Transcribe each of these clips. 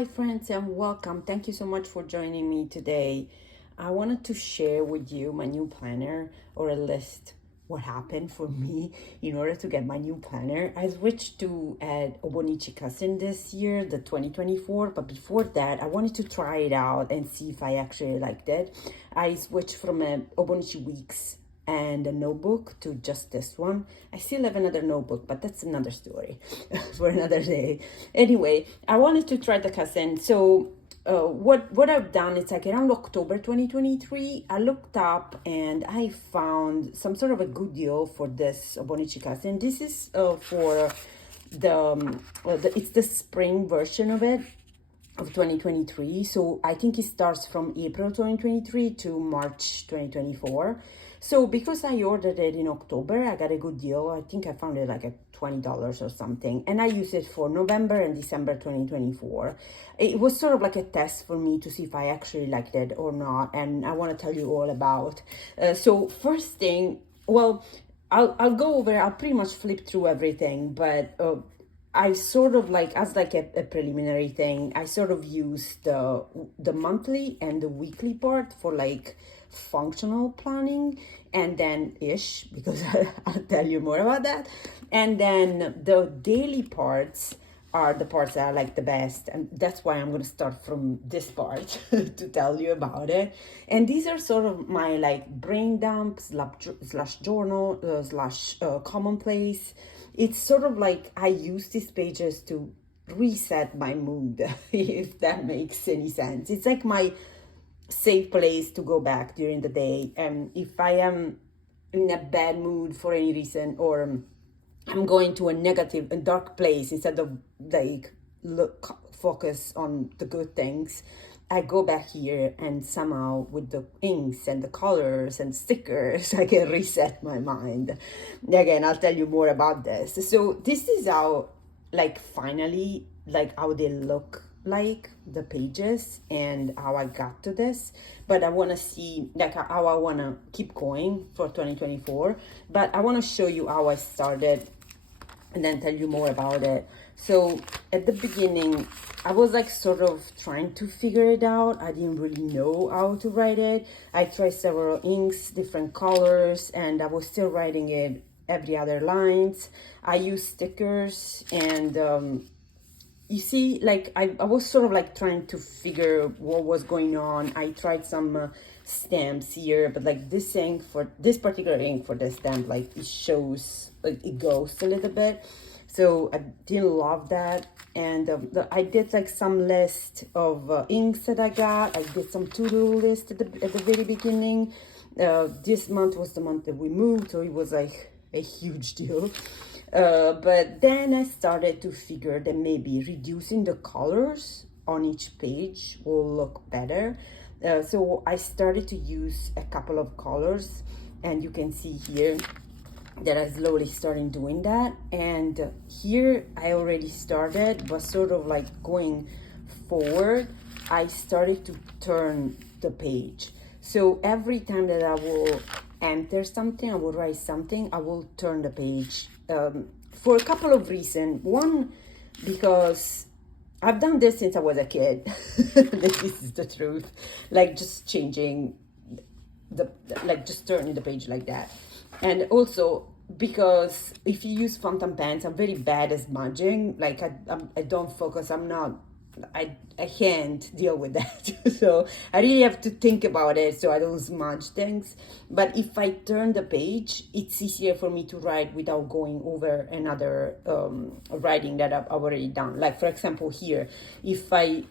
Hi, friends, and welcome. Thank you so much for joining me today. I wanted to share with you my new planner or a list. What happened for me in order to get my new planner. I switched to Hobonichi Cousin this year, the 2024, but before that, I wanted to try it out and see if I actually liked it. I switched from a Hobonichi Weeks and a notebook to just this one. I still have another notebook, but that's another story for another day. Anyway, I wanted to try the cousin. So what I've done is like around October 2023, I looked up and I found some sort of a good deal for this Hobonichi Cousin. This is for it's the spring version of it of 2023. So I think it starts from April 2023 to March 2024. So because I ordered it in October, I got a good deal. I think I found it like at $20 or something. And I used it for November and December 2024. It was sort of like a test for me to see if I actually liked it or not. And I want to tell you all about. So first thing, well, I'll go over, I'll pretty much flip through everything, but I sort of like, as like a preliminary thing, I sort of use the monthly and the weekly part for like functional planning, and then because I'll tell you more about that. And then the daily parts are the parts that I like the best, and that's why I'm going to start from this part to tell you about it. And these are sort of my like brain dump slash journal slash commonplace. It's sort of like I use these pages to reset my mood, if that makes any sense. It's like my safe place to go back during the day. And if I am in a bad mood for any reason, or I'm going to a dark place, instead of like focus on the good things, I go back here, and somehow with the inks and the colors and stickers, I can reset my mind. Again, I'll tell you more about this. So this is how, like, finally, like how they look like, the pages, and how I got to this. But I want to see like how I want to keep going for 2024. But I want to show you how I started and then tell you more about it. So at the beginning, I was like sort of trying to figure it out. I didn't really know how to write it. I tried several inks, different colors, and I was still writing it every other lines. I used stickers, and you see, like I was sort of like trying to figure what was going on. I tried some stamps here, but like this ink, for this particular ink for the stamp, like it shows, like it goes a little bit. So I didn't love that. And I did like some list of inks that I got. I did some to-do list at the very beginning. This month was the month that we moved, so it was like a huge deal. But then I started to figure that maybe reducing the colors on each page will look better. So I started to use a couple of colors, and you can see here that I slowly started doing that. And here I already started, but sort of like going forward, I started to turn the page. So every time that I will enter something, I will write something, I will turn the page, for a couple of reasons. One, because I've done this since I was a kid. This is the truth. Like just changing like just turning the page like that. And also because if you use fountain pens, I'm very bad at smudging. Like I don't focus. I can't deal with that. So I really have to think about it so I don't smudge things. But if I turn the page, it's easier for me to write without going over another writing that I've already done. Like for example here, if I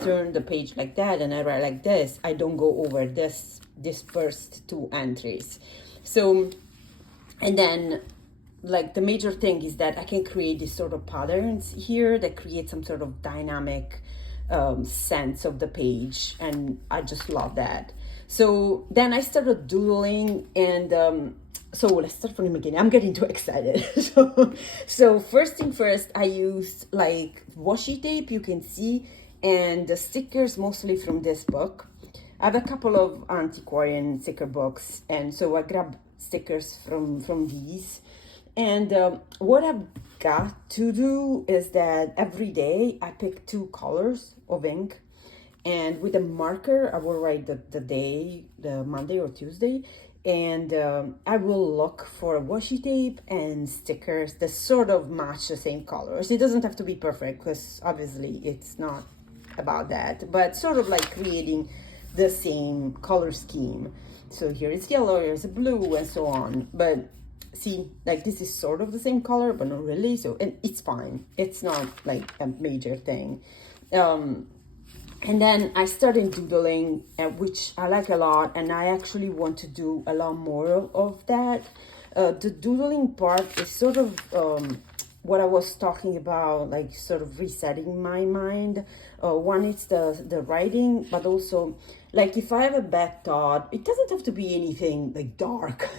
turn the page like that and I write like this, I don't go over this first two entries. So, and then like the major thing is that I can create these sort of patterns here that create some sort of dynamic sense of the page, and I just love that. So then I started doodling, and so let's start from the beginning. I'm getting too excited. So first thing first, I used like washi tape, you can see, and the stickers mostly from this book. I have a couple of antiquarian sticker books, and so I grabbed stickers from these. And what I've got to do is that every day I pick 2 colors of ink, and with a marker I will write the day, the Monday or Tuesday, and I will look for washi tape and stickers that sort of match the same colors. It doesn't have to be perfect, because obviously it's not about that, but sort of like creating the same color scheme. So here is yellow, here's a blue, and so on. But see, like this is sort of the same color, but not really. So, and it's fine. It's not like a major thing. And then I started doodling, which I like a lot, and I actually want to do a lot more of that. The doodling part is sort of what I was talking about, like sort of resetting my mind. One is the writing, but also like if I have a bad thought, it doesn't have to be anything like dark.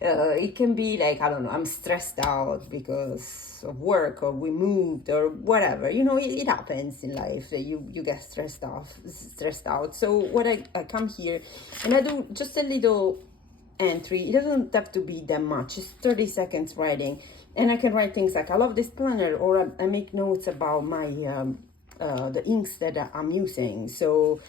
It can be like, I don't know, I'm stressed out because of work, or we moved, or whatever. You know, it happens in life that you get stressed out. So what I come here and I do just a little entry. It doesn't have to be that much. It's 30 seconds writing, and I can write things like, I love this planner, or I make notes about my the inks that I'm using. So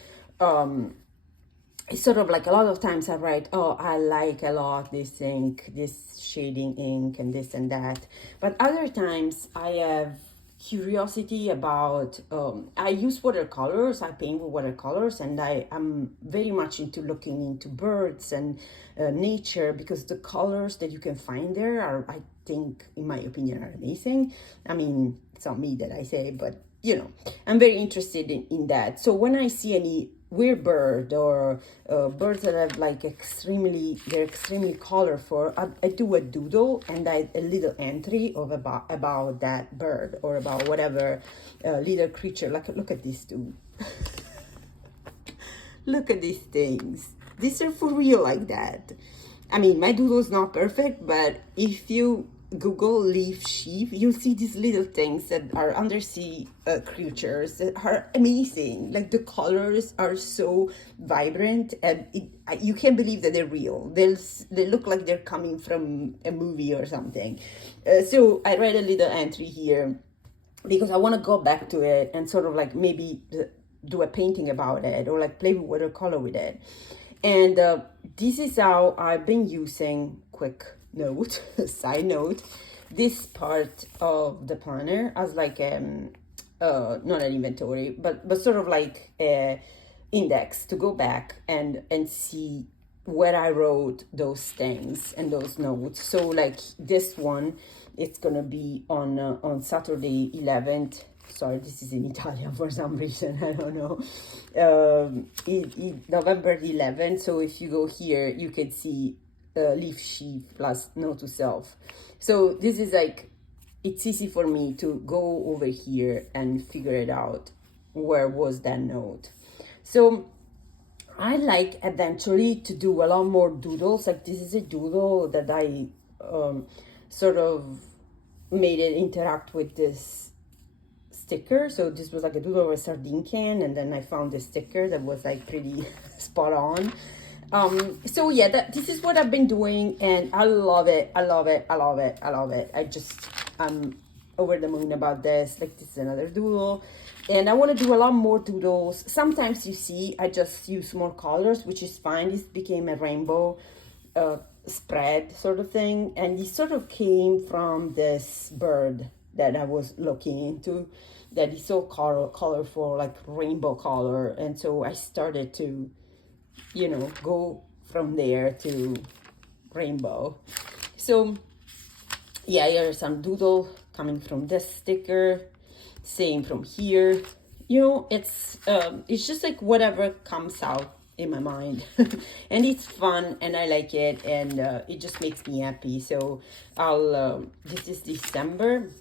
it's sort of like a lot of times I write, oh, I like a lot this ink, this shading ink, and this and that. But other times I have curiosity about, I use watercolors, I paint with watercolors, and I am very much into looking into birds and nature, because the colors that you can find there are, I think, in my opinion, are amazing. I mean, it's not me that I say, but you know, I'm very interested in that. So when I see any weird bird, or birds that are like they're extremely colorful, I do a doodle and a little entry of about that bird, or about whatever little creature. Like, look at these two. Look at these things. These are for real like that. I mean, my doodle's not perfect, but if you Google leaf sheep, you'll see these little things that are undersea creatures that are amazing. Like the colors are so vibrant, and you can't believe that they're real. They look like they're coming from a movie or something. So I read a little entry here because I want to go back to it and sort of like maybe do a painting about it, or like play with watercolor with it. And this is how I've been using, quick note, side note, this part of the planner as like not an inventory, but sort of like a index to go back and see where I wrote those things and those notes. So like this one, it's gonna be on Saturday 11th. Sorry, this is in Italian for some reason, I don't know. November 11th. So if you go here, you can see leaf sheep plus note to self. So this is like, it's easy for me to go over here and figure it out, where was that note. So I like eventually to do a lot more doodles. Like this is a doodle that I sort of made it interact with this sticker. So this was like a doodle of a sardine can, and then I found this sticker that was like pretty spot on. So yeah, this is what I've been doing, and I love it. I'm over the moon about this. Like, this is another doodle, and I want to do a lot more doodles. Sometimes you see I just use more colors, which is fine. This became a rainbow spread sort of thing, and it sort of came from this bird that I was looking into, that is so colorful, like rainbow color. And so I started to, you know, go from there to rainbow. So yeah, here's some doodle coming from this sticker, same from here. You know, it's just like whatever comes out in my mind. And it's fun, and I like it, and it just makes me happy. So I'll this is December.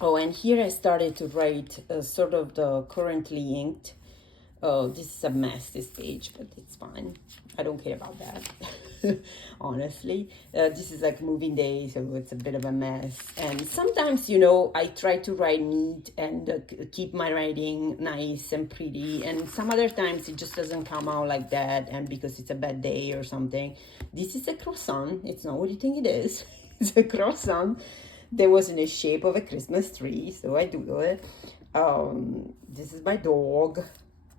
Oh, and here I started to write sort of the currently inked. Oh, this is a mess, this page, but it's fine. I don't care about that, honestly. This is like moving day, so it's a bit of a mess. And sometimes, you know, I try to write neat and keep my writing nice and pretty. And some other times it just doesn't come out like that, and because it's a bad day or something. This is a croissant. It's not what you think it is. It's a croissant that was in the shape of a Christmas tree, so I doodled it. This is my dog,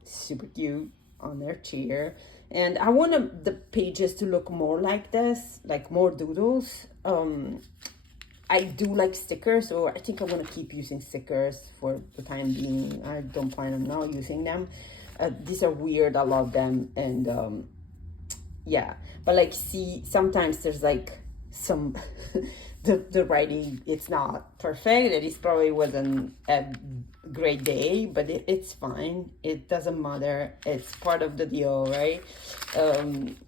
super cute on their chair. And I want the pages to look more like this, like more doodles. I do like stickers, so I think I'm gonna keep using stickers for the time being. I don't plan on not using them. These are weird, I love them, and yeah. But like, see, sometimes there's like some, the writing, it's not perfect. It probably wasn't a great day, but it's fine. It doesn't matter. It's part of the deal, right?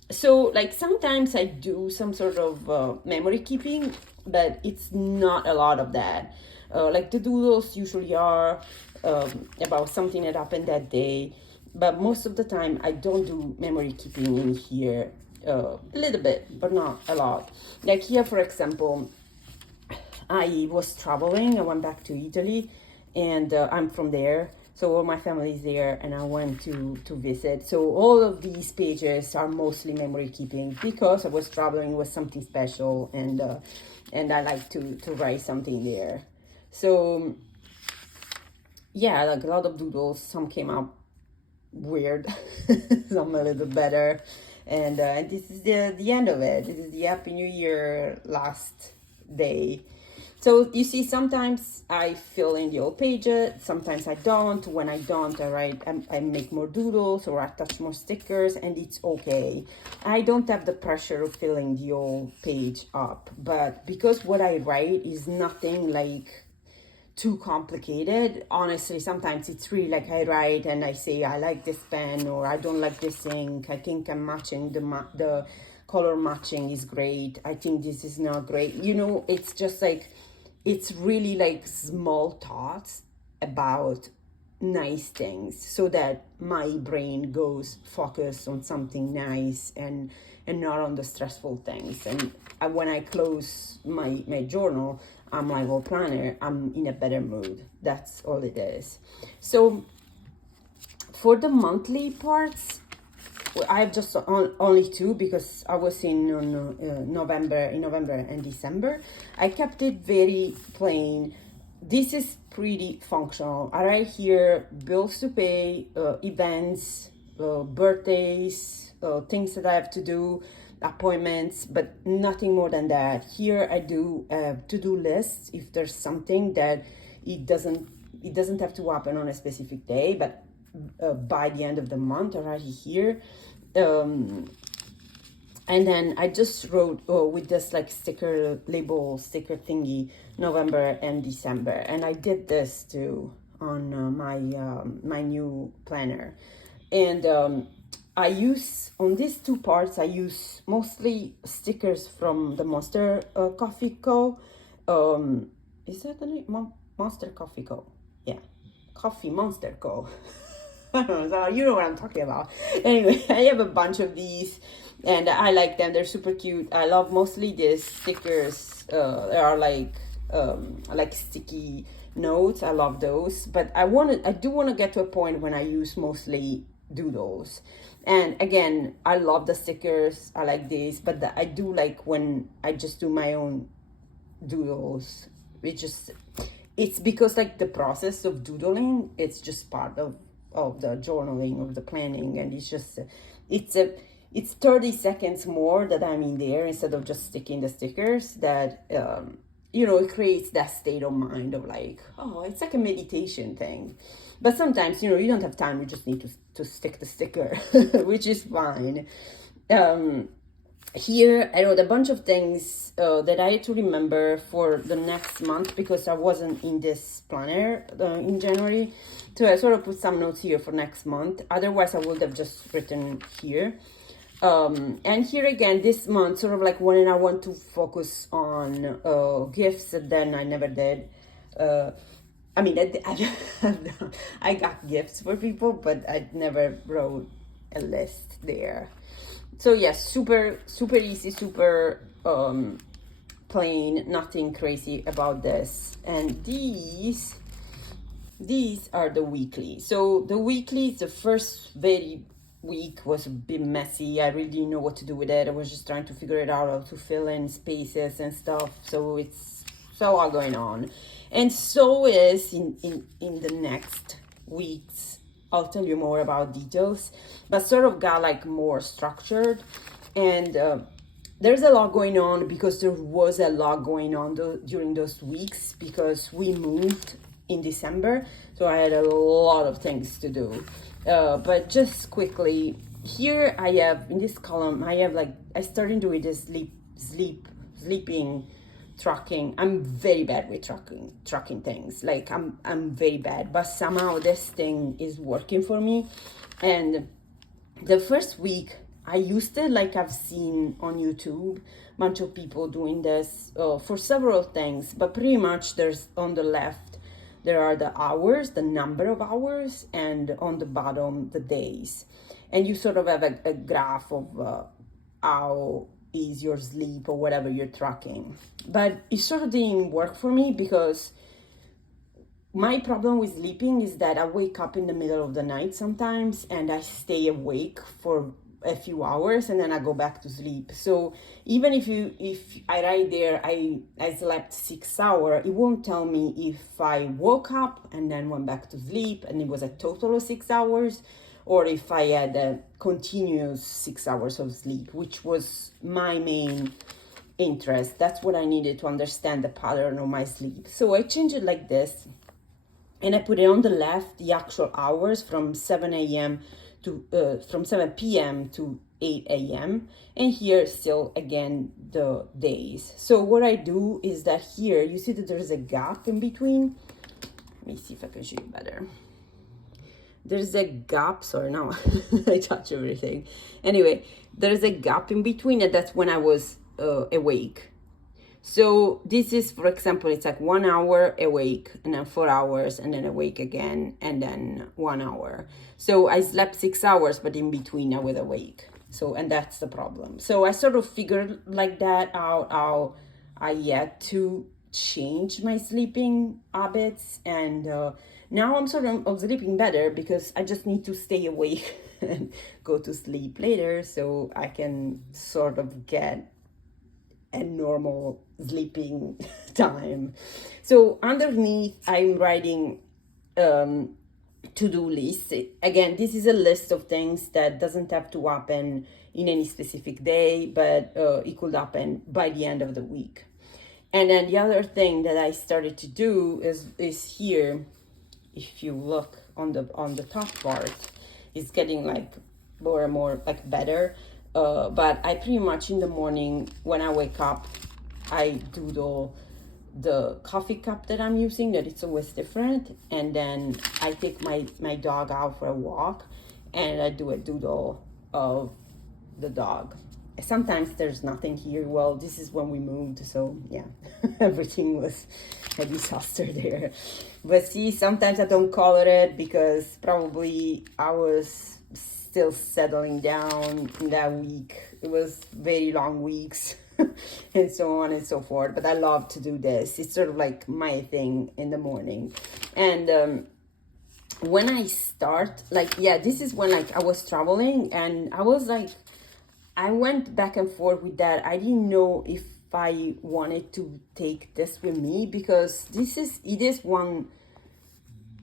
So like sometimes I do some sort of memory keeping, but it's not a lot of that. Like the doodles usually are about something that happened that day, but most of the time I don't do memory keeping in here. A little bit, but not a lot. Like here, for example, I was traveling. I went back to Italy, and I'm from there, so all my family is there, and I went to visit. So all of these pages are mostly memory keeping because I was traveling with something special, and I like to write something there. So yeah, like a lot of doodles. Some came out weird, some a little better, and this is the end of it. This is the Happy New Year last day. So you see, sometimes I fill in the old pages, sometimes I don't. When I don't, I make more doodles or I touch more stickers, and it's okay. I don't have the pressure of filling the old page up, but because what I write is nothing like too complicated, honestly, sometimes it's really like I write and I say I like this pen or I don't like this ink. I think I'm matching the color matching is great. I think this is not great. You know, it's just like, it's really like small thoughts about nice things so that my brain goes focused on something nice and not on the stressful things. And when I close my journal, my whole planner, I'm in a better mood. That's all it is. So for the monthly parts, I have just only two because I was in November and December. I kept it very plain. This is pretty functional. I write here bills to pay, events, birthdays, things that I have to do, appointments, but nothing more than that. Here I do to-do lists if there's something that it doesn't have to happen on a specific day, but by the end of the month already here. And then I just wrote with this like sticker label sticker thingy November and December, and I did this too on my new planner. And I use, on these two parts, I use mostly stickers from the Monster Coffee Co. Is that the name? Monster Coffee Co. Yeah, Coffee Monster Co. I don't know, so you know what I'm talking about. Anyway, I have a bunch of these, and I like them. They're super cute. I love mostly these stickers. They are like sticky notes. I love those. But I do want to get to a point when I use mostly doodles. And again, I love the stickers. I like these, but I do like when I just do my own doodles. It's because like the process of doodling, it's just part of the journaling, of the planning, and it's 30 seconds more that I'm in there instead of just sticking the stickers. That it creates that state of mind of like, oh, it's like a meditation thing. But sometimes you don't have time, you just need to stick the sticker, which is fine. Here I wrote a bunch of things that I had to remember for the next month because I wasn't in this planner in January. So I sort of put some notes here for next month. Otherwise, I would have just written here. And here again, this month, sort of like when I want to focus on gifts, then I never did. I mean, I got gifts for people, but I never wrote a list there. So yes, super easy, super plain, nothing crazy about this. And these are the weekly. So the weekly is the first very week was a bit messy. I really didn't know what to do with it. I was just trying to figure it out, how to fill in spaces and stuff. So it's so all going on. And so is in the next weeks. I'll tell you more about details, but sort of got like more structured. And there's a lot going on because there was a lot going on during those weeks because we moved in December. So I had a lot of things to do. But just quickly, here I have, in this column, I have like, I started doing this sleeping tracking. I'm very bad with tracking things. Like I'm very bad, but somehow this thing is working for me. And the first week I used it, like I've seen on YouTube, a bunch of people doing this for several things, but pretty much there's on the left, there are the hours, the number of hours, and on the bottom, the days. And you sort of have a graph of how is your sleep or whatever you're tracking. But it sort of didn't work for me because my problem with sleeping is that I wake up in the middle of the night sometimes and I stay awake for a few hours and then I go back to sleep. So even if I write there I slept 6 hours, it won't tell me if I woke up and then went back to sleep and it was a total of 6 hours, or if I had a continuous 6 hours of sleep, which was my main interest. That's what I needed to understand the pattern of my sleep. So I changed it like this, and I put it on the left, the actual hours from 7 a.m. to from 7 p.m. to 8 a.m. and here still again the days. So what I do is that here you see that there's a gap in between. Let me see if I can show you better. There's a gap, sorry, now I touch everything. Anyway, there's a gap in between, and that's when I was awake. So this is, for example, it's like 1 hour awake, and then 4 hours, and then awake again, and then 1 hour. So I slept 6 hours, but in between I was awake. So, and that's the problem. So I sort of figured like that out, how I had to change my sleeping habits, and now I'm sort of sleeping better because I just need to stay awake and go to sleep later so I can sort of get a normal sleeping time. So underneath I'm writing to-do list. Again, this is a list of things that doesn't have to happen in any specific day, but it could happen by the end of the week. And then the other thing that I started to do is here, if you look on the top part, it's getting like more and more like better. But I pretty much in the morning when I wake up, I doodle the coffee cup that I'm using, that it's always different. And then I take my dog out for a walk and I do a doodle of the dog. Sometimes there's nothing here. Well, this is when we moved, so yeah, everything was a disaster there. But see, sometimes I don't color it because probably I was still settling down in that week. It was very long weeks and so on and so forth. But I love to do this. It's sort of like my thing in the morning. And when I start, like, yeah, this is when like I was traveling and I was like, I went back and forth with that. I didn't know if I wanted to take this with me because it is one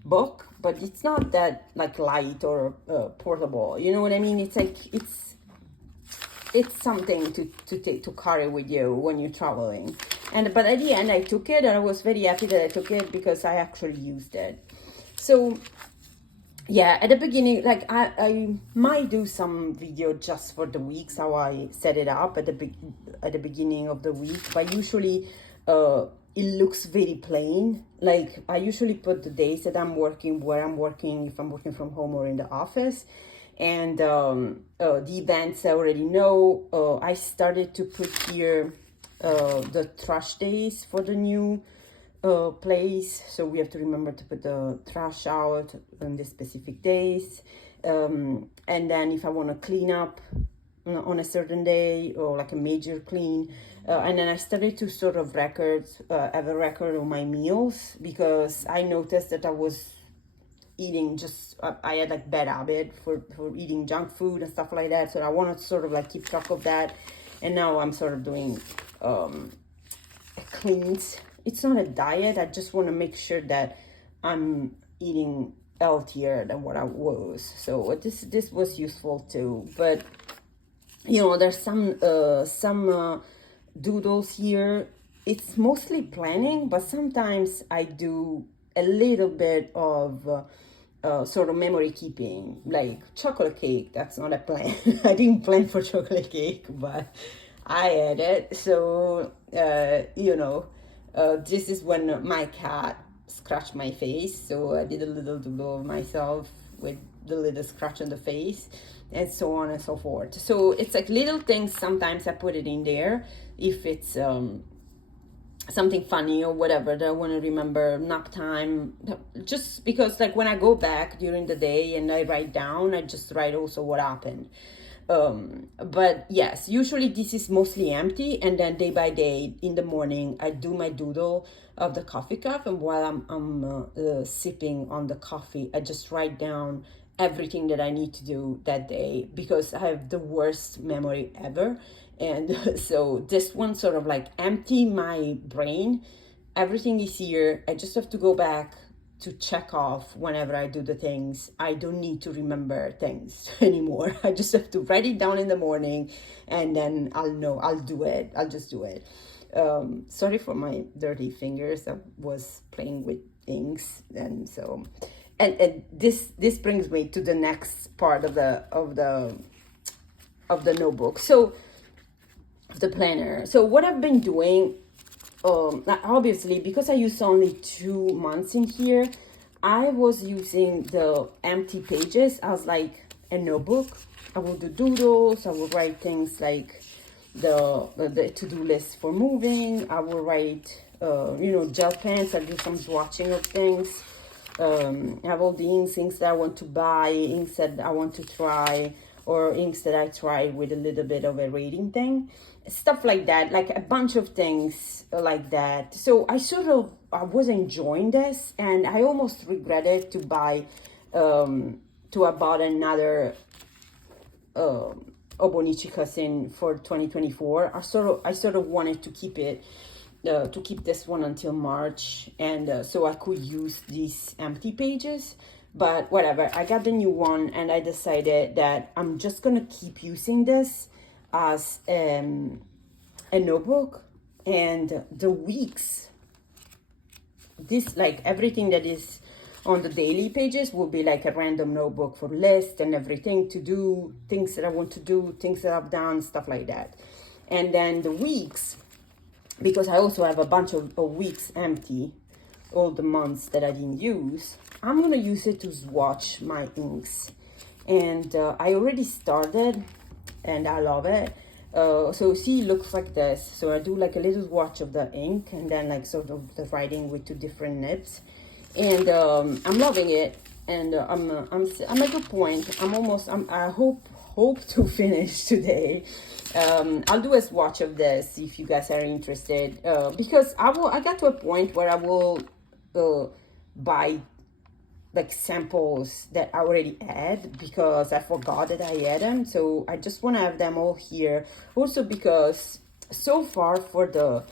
book, but it's not that like light or portable. You know what I mean? It's like it's something to take to carry with you when you're traveling. But at the end, I took it, and I was very happy that I took it because I actually used it. So yeah, at the beginning, like I might do some video just for the weeks, how I set it up at the beginning of the week. But usually, it looks very plain. Like I usually put the days that I'm working, where I'm working, if I'm working from home or in the office, and the events I already know. I started to put here the trash days for the new place, so we have to remember to put the trash out on the specific days, and then if I want to clean up on a certain day or like a major clean, and then I started to sort of have a record of my meals because I noticed that I was eating just, I had like bad habit for eating junk food and stuff like that. So I wanted to sort of like keep track of that. And now I'm sort of doing a cleanse. It's not a diet. I just want to make sure that I'm eating healthier than what I was. So this was useful too. But you know, there's some doodles here. It's mostly planning, but sometimes I do a little bit of sort of memory keeping, like chocolate cake. That's not a plan. I didn't plan for chocolate cake, but I had it. So you know, this is when my cat scratched my face, so I did a little doodle of myself with the little scratch on the face, and so on and so forth. So it's like little things. Sometimes I put it in there if it's something funny or whatever that I want to remember, nap time, just because like when I go back during the day and I write down, I just write also what happened. But yes, usually this is mostly empty, and then day by day in the morning I do my doodle of the coffee cup, and while I'm sipping on the coffee, I just write down everything that I need to do that day, because I have the worst memory ever. And so this one sort of like empty my brain. Everything is here. I just have to go back to check off whenever I do the things. I don't need to remember things anymore. I just have to write it down in the morning, and then I'll know I'll do it. I'll just do it. Sorry for my dirty fingers. I was playing with inks, and so and this brings me to the next part of the notebook. So the planner. So what I've been doing, obviously because I used only 2 months in here, I was using the empty pages as like a notebook. I will do doodles. I will write things like the to-do list for moving. I will write you know, gel pens. I do some swatching of things. I have all the inks that I want to buy, inks that I want to try, or inks that I tried with a little bit of a rating thing, stuff like that, like a bunch of things like that. So I was enjoying this, and I almost regretted to buy to have bought another Hobonichi Cousin for 2024. I sort of wanted to keep it to keep this one until March, and so I could use these empty pages. But whatever, I got the new one, and I decided that I'm just gonna keep using this as a notebook. And the weeks, this, like everything that is on the daily pages, will be like a random notebook for lists and everything to do, things that I want to do, things that I've done, stuff like that. And then the weeks, because I also have a bunch of weeks empty, all the months that I didn't use, I'm gonna use it to swatch my inks. And I already started, and I love it. So see, it looks like this. So I do like a little swatch of the ink, and then like sort of the writing with 2 different nibs. And I'm loving it, and I'm at a point. I hope to finish today. I'll do a swatch of this if you guys are interested, because I got to a point where I will buy like samples that I already had, because I forgot that I had them. So I just want to have them all here. Also because so far for the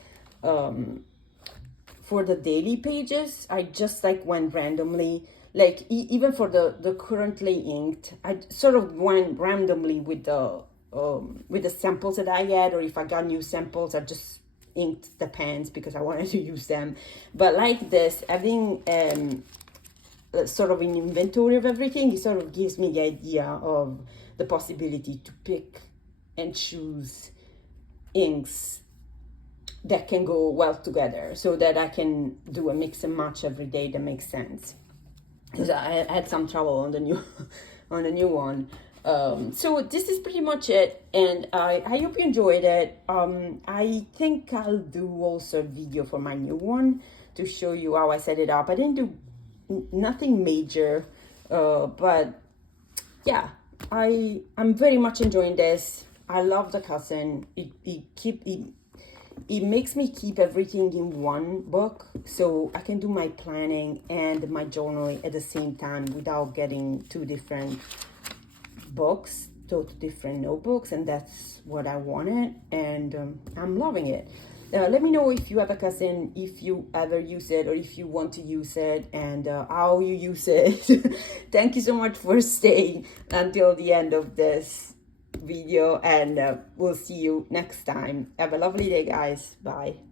daily pages, I just like went randomly, like even for the currently inked, I sort of went randomly with the samples that I had, or if I got new samples, I just inked the pens because I wanted to use them. But like this, having sort of an inventory of everything, it sort of gives me the idea of the possibility to pick and choose inks that can go well together, so that I can do a mix and match every day that makes sense. Because I had some trouble on the new on the new one. So this is pretty much it, and I hope you enjoyed it. I think I'll do also a video for my new one to show you how I set it up. I didn't do nothing major, but yeah, I'm very much enjoying this. I love the cousin. it makes me keep everything in one book, so I can do my planning and my journaling at the same time without getting two different books, two different notebooks, and that's what I wanted, and I'm loving it. Let me know if you have a cousin, if you ever use it, or if you want to use it, and how you use it. Thank you so much for staying until the end of this video, and we'll see you next time. Have a lovely day, guys. Bye.